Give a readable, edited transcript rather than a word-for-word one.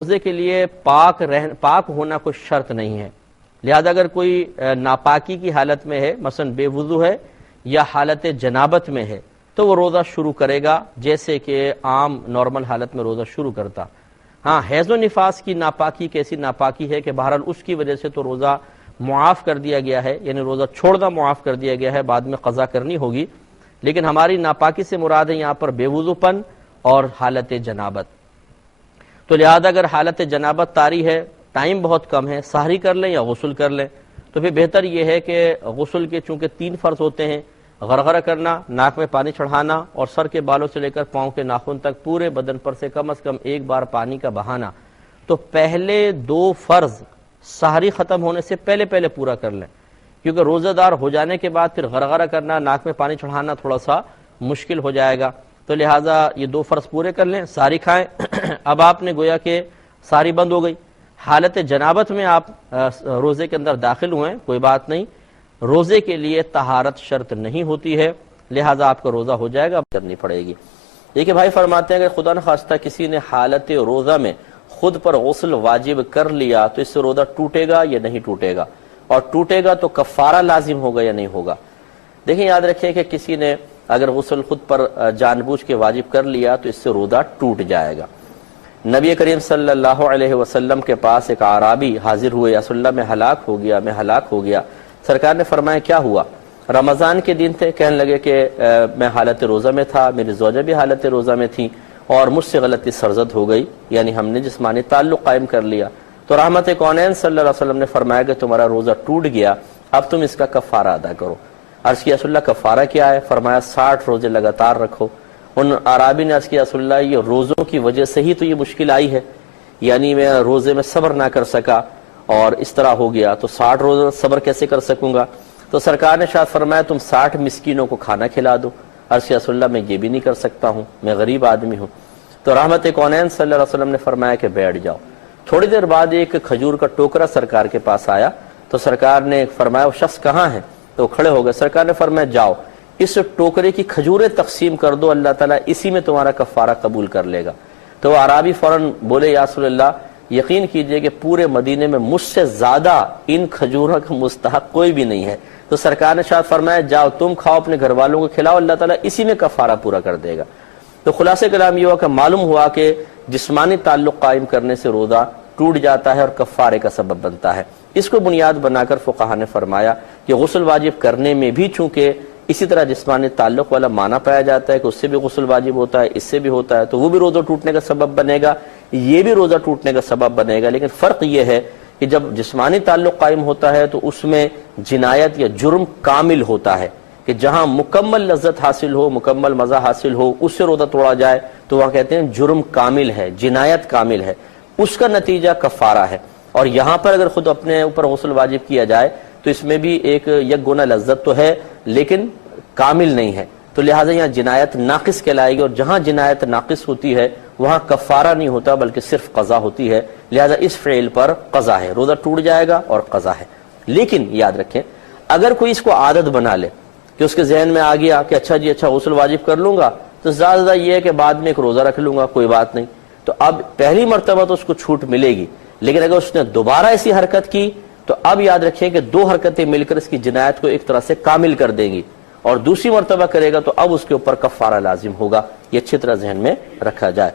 روزے کے لیے پاک ہونا کوئی شرط نہیں ہے، لہذا اگر کوئی ناپاکی کی حالت میں ہے، مثلا بے وضو ہے یا حالت جنابت میں ہے تو وہ روزہ شروع کرے گا جیسے کہ عام نارمل حالت میں روزہ شروع کرتا۔ ہاں، حیض و نفاس کی ناپاکی کیسی ناپاکی ہے کہ بہرحال اس کی وجہ سے تو روزہ معاف کر دیا گیا ہے، یعنی روزہ چھوڑنا معاف کر دیا گیا ہے، بعد میں قضا کرنی ہوگی، لیکن ہماری ناپاکی سے مراد ہے یہاں پر بے وضو پن اور حالت جنابت۔ تو لہذا اگر حالت جنابت طاری ہے، ٹائم بہت کم ہے، سحری کر لیں یا غسل کر لیں، تو پھر بہتر یہ ہے کہ غسل کے چونکہ 3 فرض ہوتے ہیں، غرغرہ کرنا، ناک میں پانی چڑھانا اور سر کے بالوں سے لے کر پاؤں کے ناخن تک پورے بدن پر سے کم از کم ایک بار پانی کا بہانا، تو پہلے 2 فرض سحری ختم ہونے سے پہلے پورا کر لیں، کیونکہ روزہ دار ہو جانے کے بعد پھر غرغرہ کرنا، ناک میں پانی چڑھانا تھوڑا سا مشکل ہو جائے گا، تو لہٰذا یہ 2 فرض پورے کر لیں، سحری کھائیں۔ اب آپ نے گویا کہ سحری بند ہو گئی، حالت جنابت میں آپ روزے کے اندر داخل ہوئے، کوئی بات نہیں، روزے کے لیے طہارت شرط نہیں ہوتی ہے، لہٰذا آپ کا روزہ ہو جائے گا، کرنی پڑے گی۔ دیکھیں بھائی فرماتے ہیں کہ خدا نخواستہ کسی نے حالت روزہ میں خود پر غسل واجب کر لیا تو اس سے روزہ ٹوٹے گا یا نہیں ٹوٹے گا، اور ٹوٹے گا تو کفارہ لازم ہوگا یا نہیں ہوگا۔ دیکھیں یاد رکھیں کہ کسی نے اگر غسل خود پر جان بوجھ کے واجب کر لیا تو اس سے روزہ ٹوٹ جائے گا۔ نبی کریم صلی اللہ علیہ وسلم کے پاس ایک اعرابی حاضر ہوئے، یا رسول اللہ میں ہلاک ہو گیا۔ سرکار نے فرمایا کیا ہوا؟ رمضان کے دن تھے، کہنے لگے کہ میں حالت روزہ میں تھا، میری زوجہ بھی حالت روزہ میں تھی اور مجھ سے غلطی سرزد ہو گئی، یعنی ہم نے جسمانی تعلق قائم کر لیا۔ تو رحمت کونین صلی اللہ علیہ وسلم نے فرمایا کہ تمہارا روزہ ٹوٹ گیا، اب تم اس کا کفارہ ادا کرو۔ عرض کیا رسول اللہ کفارہ کیا ہے؟ فرمایا 60 روزے لگاتار رکھو۔ ان عرابی نے عرض کیا رسول اللہ یہ روزوں کی وجہ سے ہی تو یہ مشکل آئی ہے، یعنی میں روزے میں صبر نہ کر سکا اور اس طرح ہو گیا، تو 60 روزے صبر کیسے کر سکوں گا؟ تو سرکار نے شاید فرمایا تم 60 مسکینوں کو کھانا کھلا دو۔ عرض کیا رسول اللہ میں یہ بھی نہیں کر سکتا ہوں، میں غریب آدمی ہوں۔ تو رحمت کونین صلی اللہ علیہ وسلم نے فرمایا کہ بیٹھ جاؤ۔ تھوڑی دیر بعد ایک کھجور کا ٹوکرا سرکار کے پاس آیا، تو سرکار نے فرمایا وہ شخص کہاں ہے؟ تو کھڑے ہو گئے۔ سرکار نے فرمایا جاؤ اس ٹوکرے کی کھجوریں تقسیم کر دو، اللہ تعالیٰ اسی میں تمہارا کفارہ قبول کر لے گا۔ تو وہ عرابی فوراً بولے یا رسول اللہ یقین کیجئے کہ پورے مدینے میں مجھ سے زیادہ ان کھجوروں کا مستحق کوئی بھی نہیں ہے۔ تو سرکار نے شاید فرمایا جاؤ تم کھاؤ، اپنے گھر والوں کو کھلاؤ، اللہ تعالیٰ اسی میں کفارہ پورا کر دے گا۔ تو خلاصہ کلام یہ ہوا کہ معلوم ہوا کہ جسمانی تعلق قائم کرنے سے روزہ ٹوٹ جاتا ہے اور کفارے کا سبب بنتا ہے۔ اس کو بنیاد بنا کر فقہا نے فرمایا کہ غسل واجب کرنے میں بھی چونکہ اسی طرح جسمانی تعلق والا معنی پایا جاتا ہے کہ اس سے بھی غسل واجب ہوتا ہے، اس سے بھی ہوتا ہے، تو وہ بھی روزہ ٹوٹنے کا سبب بنے گا، یہ بھی روزہ ٹوٹنے کا سبب بنے گا، لیکن فرق یہ ہے کہ جب جسمانی تعلق قائم ہوتا ہے تو اس میں جنایت یا جرم کامل ہوتا ہے، کہ جہاں مکمل لذت حاصل ہو، مکمل مزہ حاصل ہو، اس سے روزہ توڑا جائے تو وہاں کہتے ہیں جرم کامل ہے، جنایت کامل ہے، اس کا نتیجہ کفارہ ہے۔ اور یہاں پر اگر خود اپنے اوپر غسل واجب کیا جائے تو اس میں بھی ایک یک گنا لذت تو ہے لیکن کامل نہیں ہے، تو لہٰذا یہاں جنایت ناقص کہلائے گی، اور جہاں جنایت ناقص ہوتی ہے وہاں کفارہ نہیں ہوتا بلکہ صرف قضا ہوتی ہے، لہٰذا اس فعل پر قضا ہے، روزہ ٹوٹ جائے گا اور قضا ہے۔ لیکن یاد رکھیں اگر کوئی اس کو عادت بنا لے کہ اس کے ذہن میں آ گیا کہ اچھا جی اچھا غسل واجب کر لوں گا تو زیادہ یہ ہے کہ بعد میں ایک روزہ رکھ لوں گا، کوئی بات نہیں، تو اب پہلی مرتبہ تو اس کو چھوٹ ملے گی، لیکن اگر اس نے دوبارہ ایسی حرکت کی تو اب یاد رکھیں کہ 2 حرکتیں مل کر اس کی جنایت کو ایک طرح سے کامل کر دیں گی، اور دوسری مرتبہ کرے گا تو اب اس کے اوپر کفارہ لازم ہوگا، یہ اچھی طرح ذہن میں رکھا جائے۔